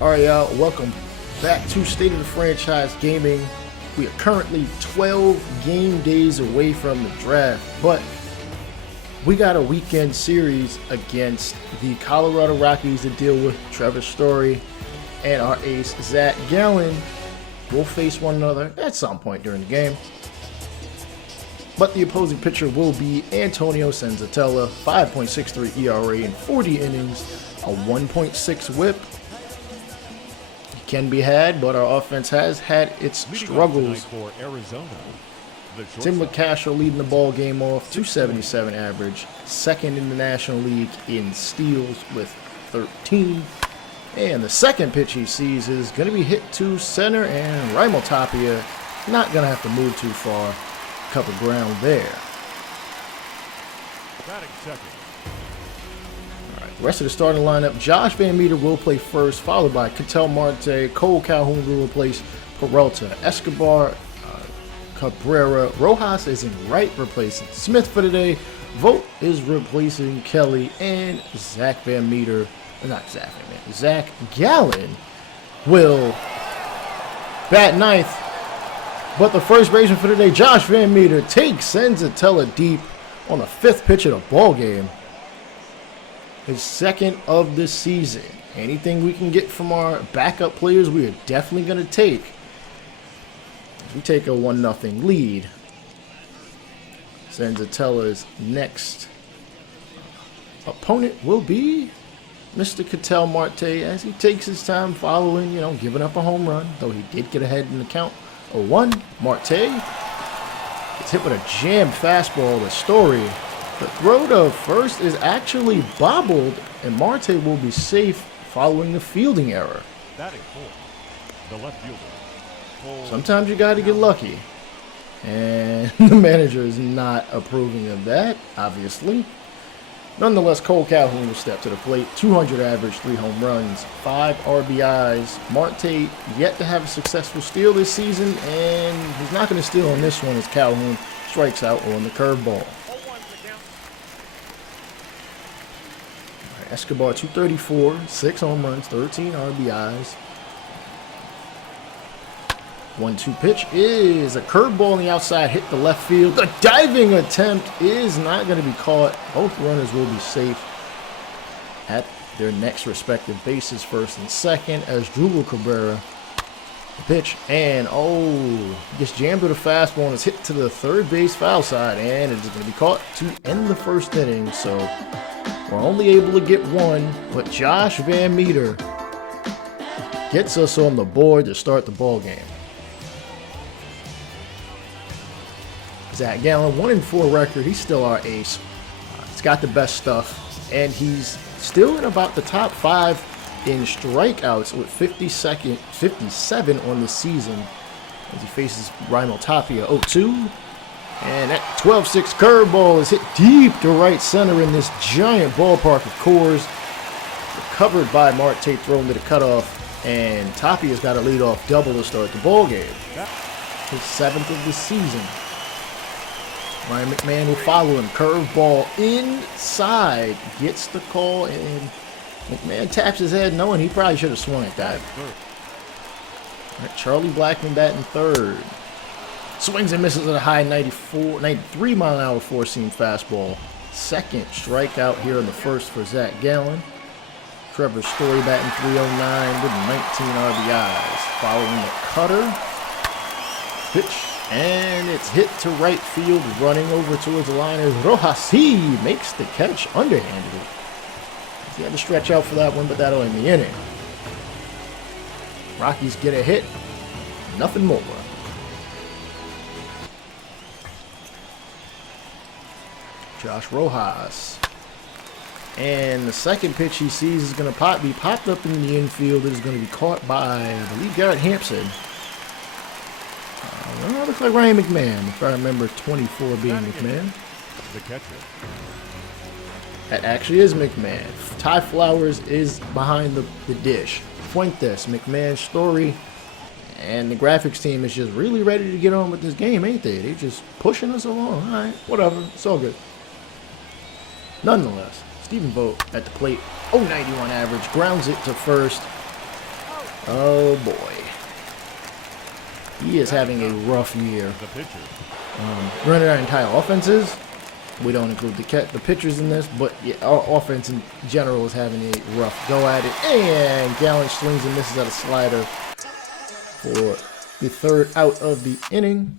All right, y'all, welcome back to State of the Franchise Gaming. We are currently 12 game days away from the draft, but we got a weekend series against the Colorado Rockies to deal with. Trevor Story and our ace, Zac Gallen, will face one another at some point during the game. But the opposing pitcher will be Antonio Senzatella, 5.63 ERA in 40 innings, a 1.6 whip. Can be had, but our offense has had its struggles. For Arizona, Tim McCashel leading the ball game off, 277 average, second in the National League in steals with 13. And the second pitch he sees is going to be hit to center, and Raimel Tapia not going to have to move too far. Cover ground there. batting second. The rest of the starting lineup, Josh Van Meter will play first, followed by Ketel Marte. Cole Calhoun will replace Peralta. Escobar, Cabrera. Rojas is in right, replacing Smith for today. Vogt is replacing Kelly, and Zac Gallen will bat ninth. But the first baseman for today, Josh Van Meter, sends Senzatella deep on the fifth pitch of the ball game. His second of the season. Anything we can get from our backup players, we are definitely going to take. We take a 1-0 lead. Senzatella's next opponent will be Mr. Ketel Marte, as he takes his time following, giving up a home run, though he did get ahead in the count. 0-1. Marte gets hit with a jammed fastball to Story. The throw to first is actually bobbled, and Marte will be safe following the fielding error. Batting fourth, the left fielder. Sometimes you got to get lucky, and the manager is not approving of that, obviously. Nonetheless, Cole Calhoun will step to the plate. 200 average, 3 home runs, 5 RBIs. Marte yet to have a successful steal this season, and he's not going to steal on this one as Calhoun strikes out on the curveball. Escobar, 234, 6 home runs, 13 RBIs. 1-2 pitch is a curveball on the outside, hit the left field. The diving attempt is not going to be caught. Both runners will be safe at their next respective bases, first and second, as Drupal Cabrera, the pitch, and gets jammed with a fastball and is hit to the third base foul side, and it is going to be caught to end the first inning. So we're only able to get one, but Josh Van Meter gets us on the board to start the ball game. Zac Gallen, 1-4 record. He's still our ace. He's got the best stuff, and he's still in about the top 5 in strikeouts with 57 on the season as he faces Raimel Tapia. 0-2. And that 12-6 curveball is hit deep to right center in this giant ballpark of Coors. Covered by Marte, thrown to the cutoff, and Tapia's got a leadoff double to start the ball game. His 7th of the season. Ryan McMahon will follow him. Curveball inside. Gets the call, and McMahon taps his head knowing he probably should have swung at that. Right, Charlie Blackmon batting third. Swings and misses at a high 93 mile an hour four-seam fastball. Second strikeout here in the first for Zac Gallen. Trevor Story batting 309 with 19 RBIs. Following the cutter. Pitch, and it's hit to right field, running over towards the line as Rojas makes the catch underhanded. He had to stretch out for that one, but that'll end the inning. Rockies get a hit, nothing more. Josh Rojas. And the second pitch he sees is going to be popped up in the infield. It is going to be caught by, I believe, Garrett Hampson. Looks like Ryan McMahon, if I remember 24 being McMahon. The catcher. That actually is McMahon. Ty Flowers is behind the dish. Fuentes, McMahon, Story, and the graphics team is just really ready to get on with this game, ain't they? They just pushing us along. All right, whatever. It's all good. Nonetheless, Stephen Vogt at the plate, 091 average, grounds it to first. Oh boy. He is having a rough year. The pitcher. Running our entire offenses. We don't include the pitchers in this, but yeah, our offense in general is having a rough go at it. And Gallen swings and misses at a slider for the third out of the inning.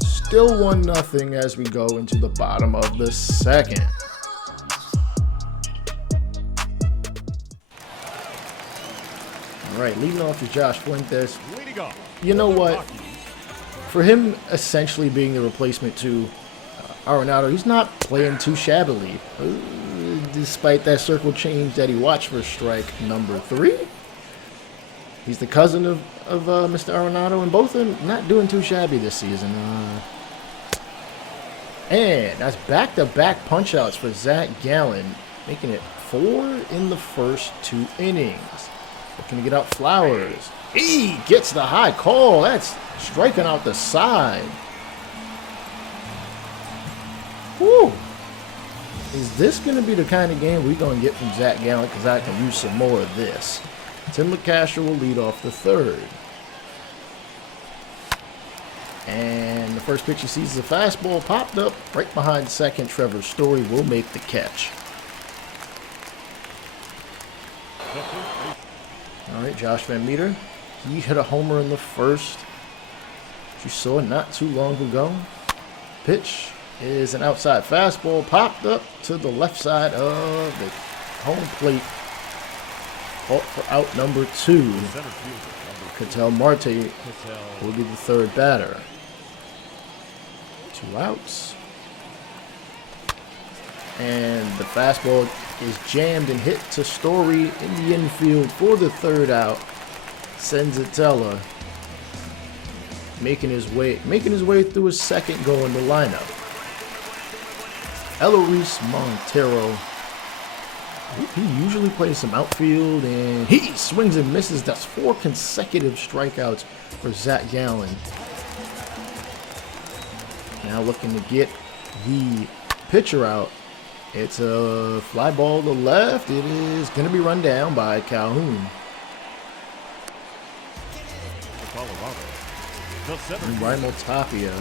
Still 1-0 as we go into the bottom of the second. All right, leading off is Josh Fuentes. You know what? For him essentially being the replacement to Arenado, he's not playing too shabbily. Despite that circle change that he watched for strike number 3. He's the cousin of Mr. Arenado, and both of them not doing too shabby this season. And that's back-to-back punch-outs for Zac Gallen, making it 4 in the first 2 innings. Looking to get out Flowers. He gets the high call. That's striking out the side. Whew. Is this going to be the kind of game we're going to get from Zac Gallen? Because I can use some more of this. Tim LeCastro will lead off the third. And the first pitch he sees is a fastball popped up right behind second. Trevor Story will make the catch. All right, Josh Van Meter. He hit a homer in the first. You saw it not too long ago. Pitch is an outside fastball popped up to the left side of the home plate. Caught for out number 2. Ketel Marte will be the third batter. 2 outs. And the fastball is jammed and hit to Story in the infield for the third out. Senzatella making his way through his second goal in the lineup. Eloise Montero. He usually plays some outfield, and he swings and misses. That's 4 consecutive strikeouts for Zac Gallen. Now looking to get the pitcher out. It's a fly ball to left. It is going to be run down by Calhoun. Colorado. Raimel Tapia.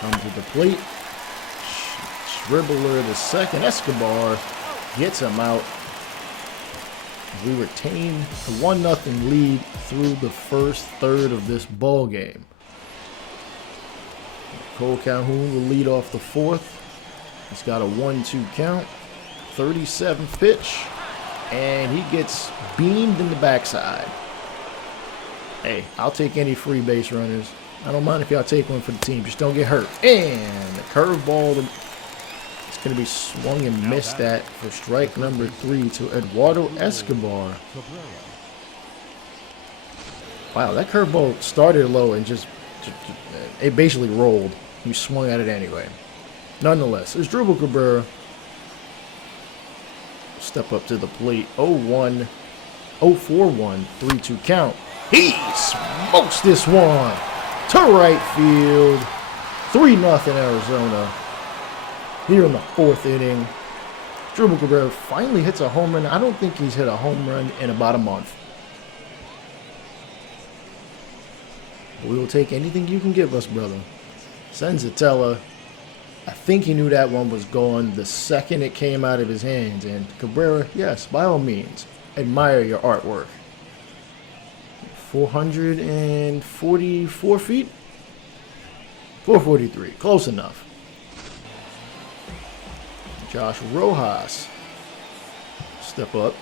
Comes to the plate. Dribbler the second. Escobar gets him out. We retain a 1-0 lead through the first third of this ball game. Cole Calhoun will lead off the fourth. He's got a 1-2 count. 37th pitch. And he gets beamed in the backside. Hey, I'll take any free base runners. I don't mind if y'all take one for the team. Just don't get hurt. And the curveball is going to be swung and missed at for strike number 3 to Eduardo Escobar. Wow, that curveball started low and just it basically rolled. He swung at it anyway. Nonetheless, it's Drupal Cabrera. Step up to the plate. 0-1, 0-4-1, 3-2 count. He smokes this one to right field. 3-0 Arizona. Here in the 4th inning. Drupal Cabrera finally hits a home run. I don't think he's hit a home run in about a month. We will take anything you can give us, brother. Senzatella, I think he knew that one was gone the second it came out of his hands. And Cabrera, yes, by all means, admire your artwork. 444 feet? 443, close enough. Josh Rojas, step up,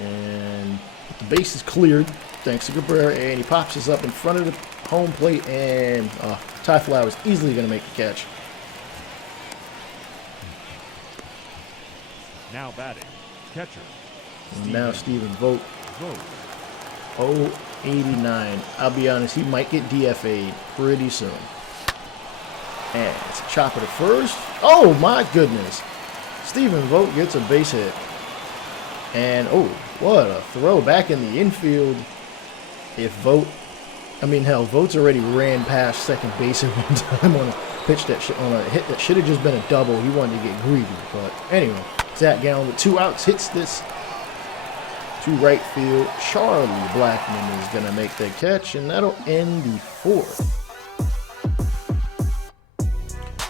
and the base is cleared thanks to Cabrera, and he pops this up in front of the home plate, and Ty Flowers easily going to make the catch. Now batting, catcher. And now Stephen Vogt. 089. I'll be honest, he might get DFA'd pretty soon. And it's a chopper to first. Oh my goodness. Stephen Vogt gets a base hit. And oh, what a throw back in the infield. If Vogt's already ran past second base at one time on a pitch that on a hit that should have just been a double. He wanted to get greedy. But anyway, Zac Gallen with 2 outs hits this to right field. Charlie Blackmon is going to make the catch, and that'll end the 4th.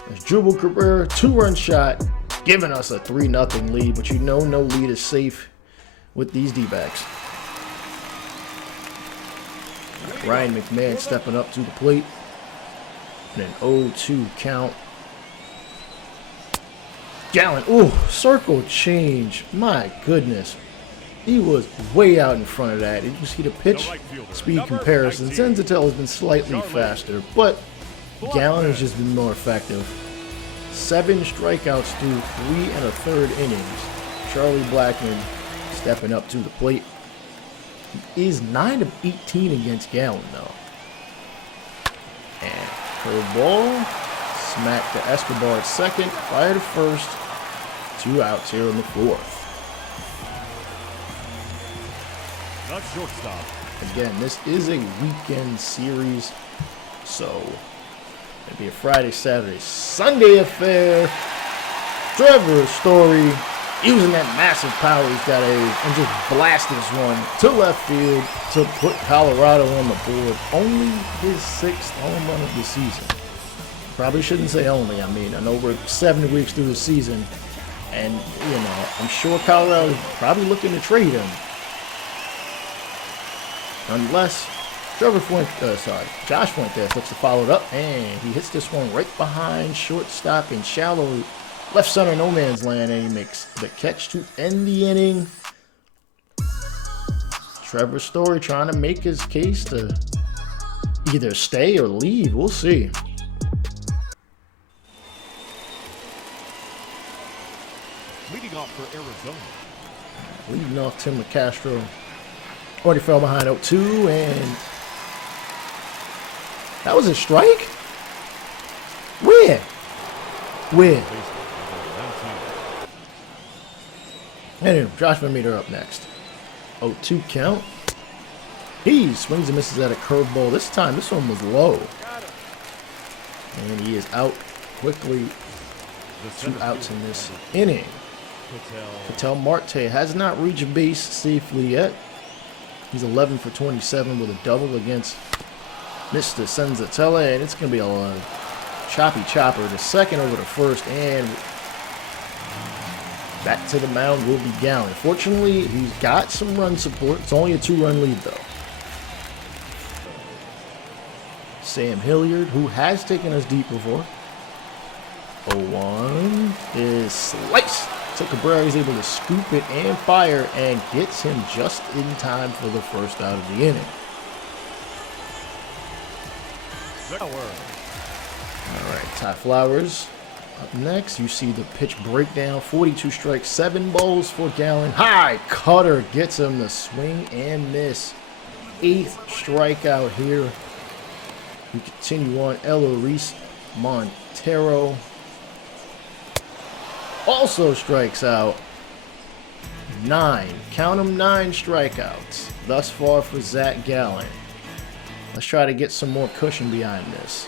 There's Jubal Cabrera, 2-run shot, giving us a 3-0 lead. But you know no lead is safe with these D-backs. Ryan McMahon stepping up to the plate. And an 0-2 count. Gallen, ooh, circle change. My goodness. He was way out in front of that. You see the pitch speed comparison. Senzatel has been slightly faster, but Gallen has just been more effective. 7 strikeouts through 3 1/3 innings. Charlie Blackmon stepping up to the plate. He is 9 of 18 against Gallen, though. And curveball. Smack to Escobar at second. Fire to first. 2 outs here in the 4th. Not shortstop. Again, this is a weekend series, so it'll be a Friday, Saturday, Sunday affair. Trevor Story using that massive power he's got and just blast this one to left field to put Colorado on the board. Only his 6th home run of the season. Probably shouldn't say only. I mean, I know we're 70 weeks through the season, and you know I'm sure Colorado's probably looking to trade him. Unless Josh Fuentes looks to follow it up, and he hits this one right behind shortstop in shallow left center no man's land, and he makes the catch to end the inning. Trevor Story trying to make his case to either stay or leave. We'll see. Leading off for Arizona. Leading off, Tim McCastro. Already fell behind 0-2, and that was a strike? Where? Anyway, Josh Van Meter up next. 0-2 count. He swings and misses at a curveball. This time, this one was low. And he is out quickly. 2 outs in this inning. Ketel Marte has not reached base safely yet. He's 11 for 27 with a double against Mr. Senzatella, and it's going to be a choppy chopper to second over to first, and back to the mound will be Gallen. Fortunately, he's got some run support. It's only a 2-run lead, though. Sam Hilliard, who has taken us deep before. 0-1 is sliced. So Cabrera is able to scoop it and fire and gets him just in time for the first out of the inning. All right, Ty Flowers up next. You see the pitch breakdown. 42 strikes, 7 balls for Gallen. High cutter gets him the swing and miss. 8th strikeout here. We continue on. Eloise Montero also strikes out. 9. Count them, 9 strikeouts thus far for Zac Gallen. Let's try to get some more cushion behind this.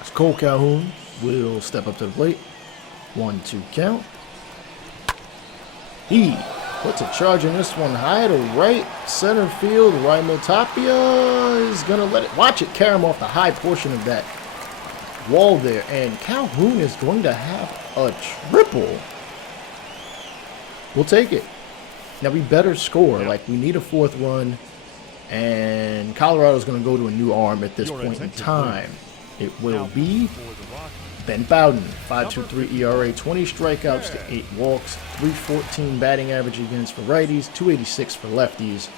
As Cole Calhoun will step up to the plate. 1-2 count. He puts a charge in this one high to right center field. Raimel Tapia is going to let it. Watch it carry him off the high portion of that wall there, and Calhoun is going to have a triple. We'll take it. Now we better score. Like, we need a 4th run, and Colorado's going to go to a new arm at this point in time. It will be Ben Bowden, 5.23 ERA, 20 strikeouts to 8 walks, 3.14 batting average against for righties, 2.86 for lefties.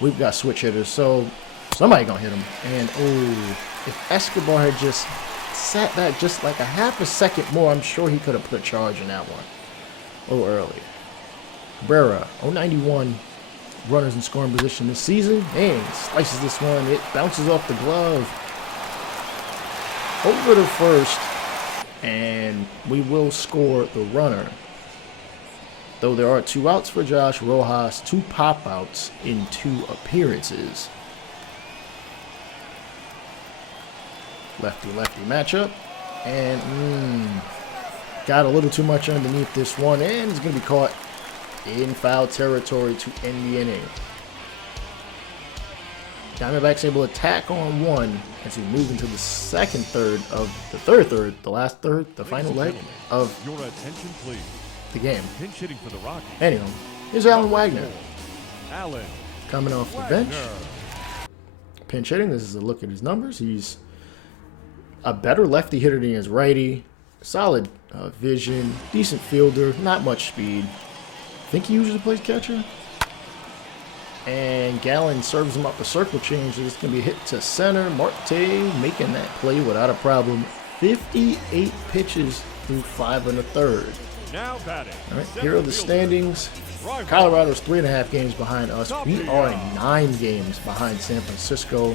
We've got switch hitters, so somebody gonna hit him. And oh, if Escobar had just sat back just like a half a second more, I'm sure he could have put a charge in that one a little early. Cabrera, 091 runners in scoring position this season, and slices this one. It bounces off the glove over to first, and we will score the runner. Though there are 2 outs for Josh Rojas, 2 pop-outs in 2 appearances. Lefty-lefty matchup. And got a little too much underneath this one, and it's going to be caught in foul territory to end the inning. Diamondbacks able to tack on one as we move into the second third of the third, the last third, the final leg of Your attention, please. the game. Pinch hitting for the Rockies. Anyhow, here's Alan Wagner Allen coming off the bench. Wagner. Pinch hitting. This is a look at his numbers. He's a better lefty hitter than his righty. Solid vision, decent fielder, not much speed. I think he usually plays catcher. And Gallen serves him up a circle change. It's going to be a hit to center. Marte making that play without a problem. 58 pitches through 5 1/3. Now batting. All right, here are the standings. Colorado's 3.5 games behind us. We are 9 games behind San Francisco.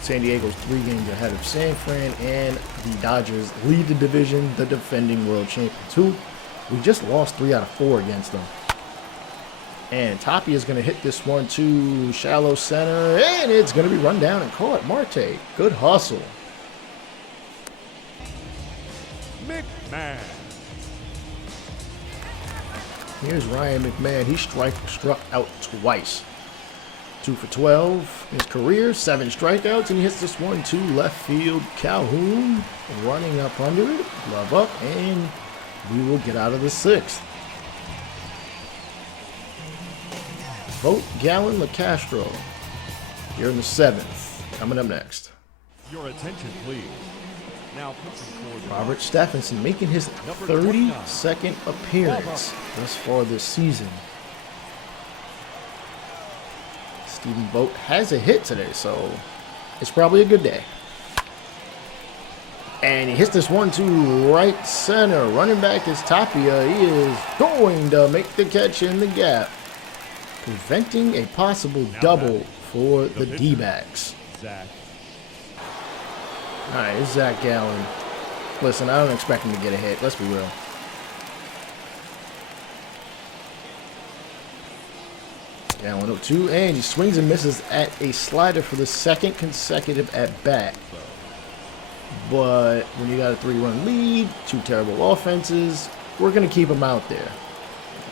San Diego's 3 games ahead of San Fran, and the Dodgers lead the division, the defending world champions, who we just lost 3 out of 4 against them. And Tapia is going to hit this one to shallow center, and it's going to be run down and caught. Marte, good hustle. McMahon. Here's Ryan McMahon. He struck out twice. 2 for 12 in his career, 7 strikeouts, and he hits this one to left field. Calhoun running up under it, glove up, and we will get out of the 6th. Vogt, Gallen, LeCastro here in the 7th. Coming up next. Your attention, please. Now pitching for the Robert Stephenson making his 32nd appearance thus far this season. Stephen Vogt has a hit today, so it's probably a good day. And he hits this one to right center. Running back is Tapia. He is going to make the catch in the gap, preventing a possible double for the D-backs. Zac. All right, it's Zac Gallen. Listen, I don't expect him to get a hit. Let's be real. Gallen 0-2, and he swings and misses at a slider for the 2nd consecutive at-bat. But when you got a 3-run lead, 2 terrible offenses, we're going to keep him out there.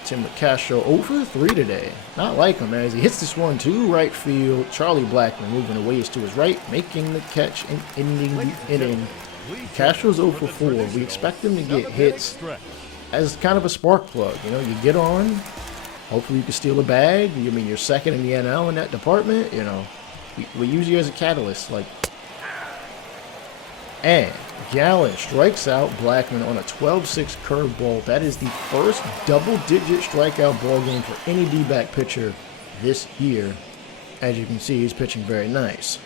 Tim LeCastro 0 for 3 today. Not like him, as he hits this one to right field. Charlie Blackmon moving a ways to his right, making the catch and ending the inning. Castro's 0 for 4. We expect him to get hits as kind of a spark plug. You know, you get on, hopefully you can steal a bag. I mean, you're 2nd in the NL in that department. You know, we use you as a catalyst. And Gallen strikes out Blackmon on a 12-6 curveball. That is the first double-digit strikeout ball game for any D-back pitcher this year. As you can see, he's pitching very nice.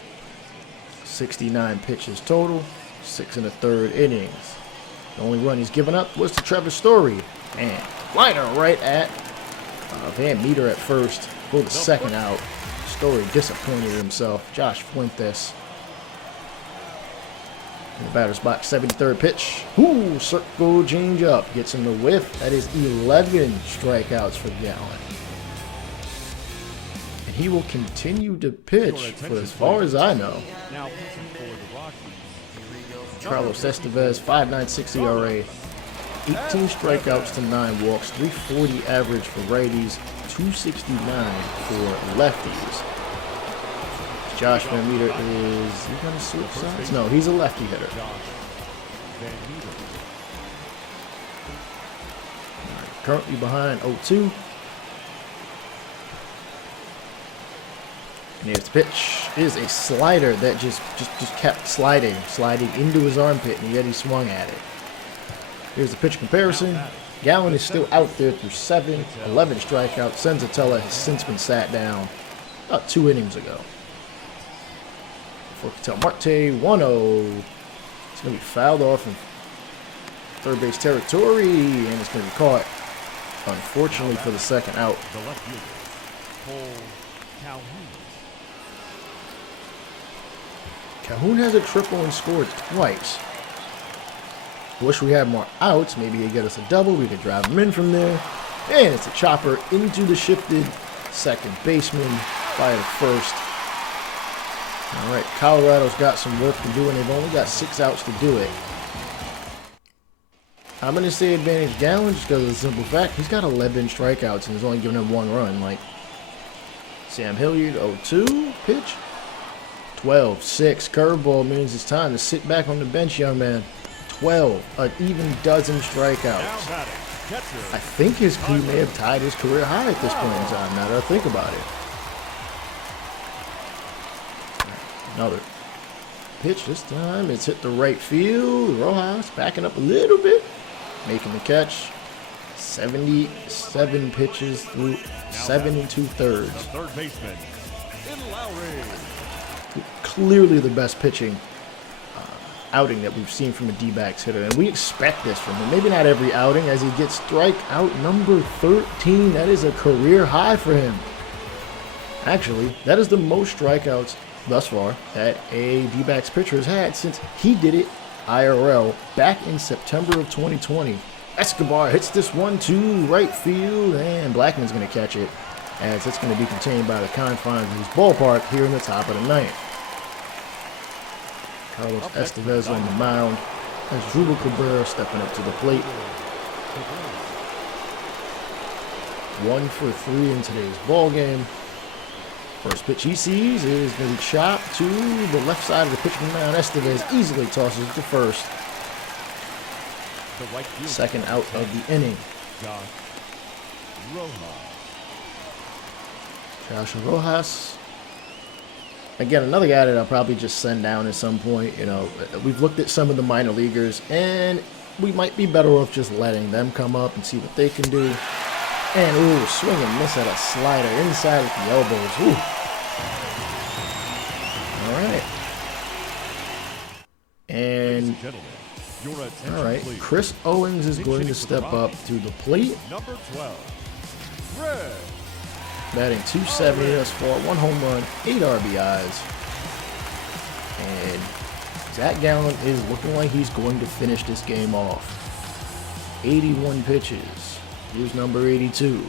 69 pitches total, 6 1/3 innings. The only run he's given up was to Trevor Story. And liner right at Van Meter at first for the 2nd out. Story disappointed himself. Josh Fuentes in the batter's box, 73rd pitch. Ooh, circle change up. Gets him the whiff. That is 11 strikeouts for Gallen. And he will continue to pitch for as far as I know. Now pitching for the Rockies. Carlos Estevez, 5.96 ERA. 18 strikeouts to 9 walks. 340 average for righties. 269 for lefties. Josh Van Meter is he going to switch sides? No, he's a lefty hitter. Currently behind 0-2. And here's the pitch. It is a slider that just kept sliding into his armpit, and yet he swung at it. Here's the pitch comparison. Gallen is still out there through 7, 11 strikeouts. Senzatella has since been sat down about 2 innings ago. For Marte, 1-0. It's going to be fouled off in third base territory, and it's going to be caught, unfortunately, for the 2nd out. The left fielder, Cole Calhoun. Calhoun has a triple and scored twice. Wish we had more outs. Maybe he'd get us a double. We could drive him in from there. And it's a chopper into the shifted 2nd baseman. Fire to 1st. All right, Colorado's got some work to do, and they've only got 6 outs to do it. I'm going to say advantage Gallen just because of the simple fact he's got 11 strikeouts and he's only given him 1 run. Like, Sam Hilliard, 0-2, pitch. 12-6, curveball means it's time to sit back on the bench, young man. 12, an even dozen strikeouts. I think he may have tied his career high at this point in time, now that I think about it. Another pitch this time. It's hit the right field. Rojas backing up a little bit, making the catch. 77 pitches through 7 2/3. Third baseman, Clearly the best pitching outing that we've seen from a D-backs hitter, and we expect this from him. Maybe not every outing, as he gets strikeout number 13. That is a career high for him. Actually, that is the most strikeouts thus far that a D-backs pitcher has had since he did it IRL back in September of 2020. Escobar hits this 1-2 right field, and Blackman's going to catch it, as it's going to be contained by the confines of his ballpark here in the top of the ninth. Carlos Estevez on the mound, as Drupal Cabrera stepping up to the plate. 1 for 3 in today's ball game. First pitch he sees is going to be chopped to the left side of the pitching mound. Estevez easily tosses it to first. Second out of the inning. Josh Rojas. Again, another guy that I'll probably just send down at some point. You know, we've looked at some of the minor leaguers, and we might be better off just letting them come up and see what they can do. And, ooh, swing and miss at a slider inside at the elbows. Ooh. All right. And, all right, Chris Owens is going to step up to the plate. Number 12, Batting .270 thus far, 1 home run, 8 RBIs. And Zac Gallen is looking like he's going to finish this game off. 81 pitches. Here's number 82.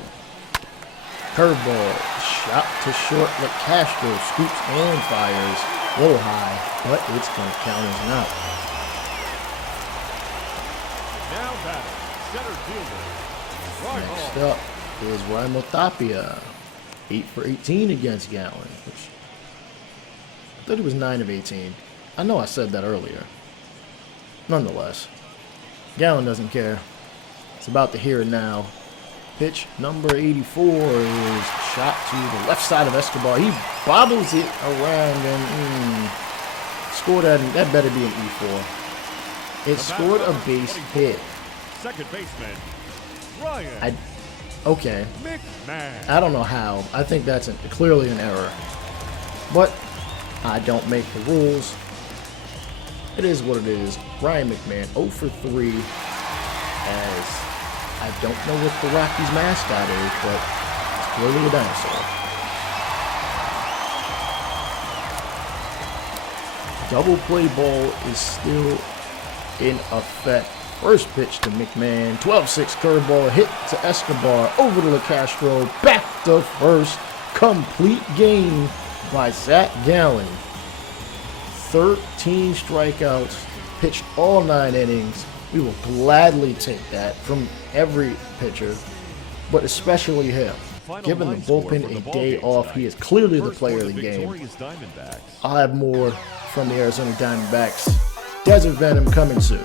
Curveball, shot to short. LeCastro scoops and fires. A little high, but it's going to count as an out. now batting, center fielder, Next up is Raimel Tapia. 8 for 18 against Gallen, which I thought he was 9 of 18. I know I said that earlier. Nonetheless, Gallen doesn't care. It's about the here and now. Pitch number 84 is shot to the left side of Escobar. He bobbles it around and scored that. That better be an E4. It scored a base hit. second baseman, Ryan Okay. McMahon. I don't know how. I think that's clearly an error. But I don't make the rules. It is what it is. Ryan McMahon, 0 for 3. As I don't know what the Rockies mascot is, but it's clearly a dinosaur. Double play ball is still in effect. First pitch to McMahon, 12-6 curveball, hit to Escobar, over to LeCastro, back to first. Complete game by Zac Gallen. 13 strikeouts, pitched all 9 innings. We will gladly take that from every pitcher, but especially him. Given the bullpen a day off, he is clearly the player of the game. I'll have more from the Arizona Diamondbacks. Desert Venom coming soon.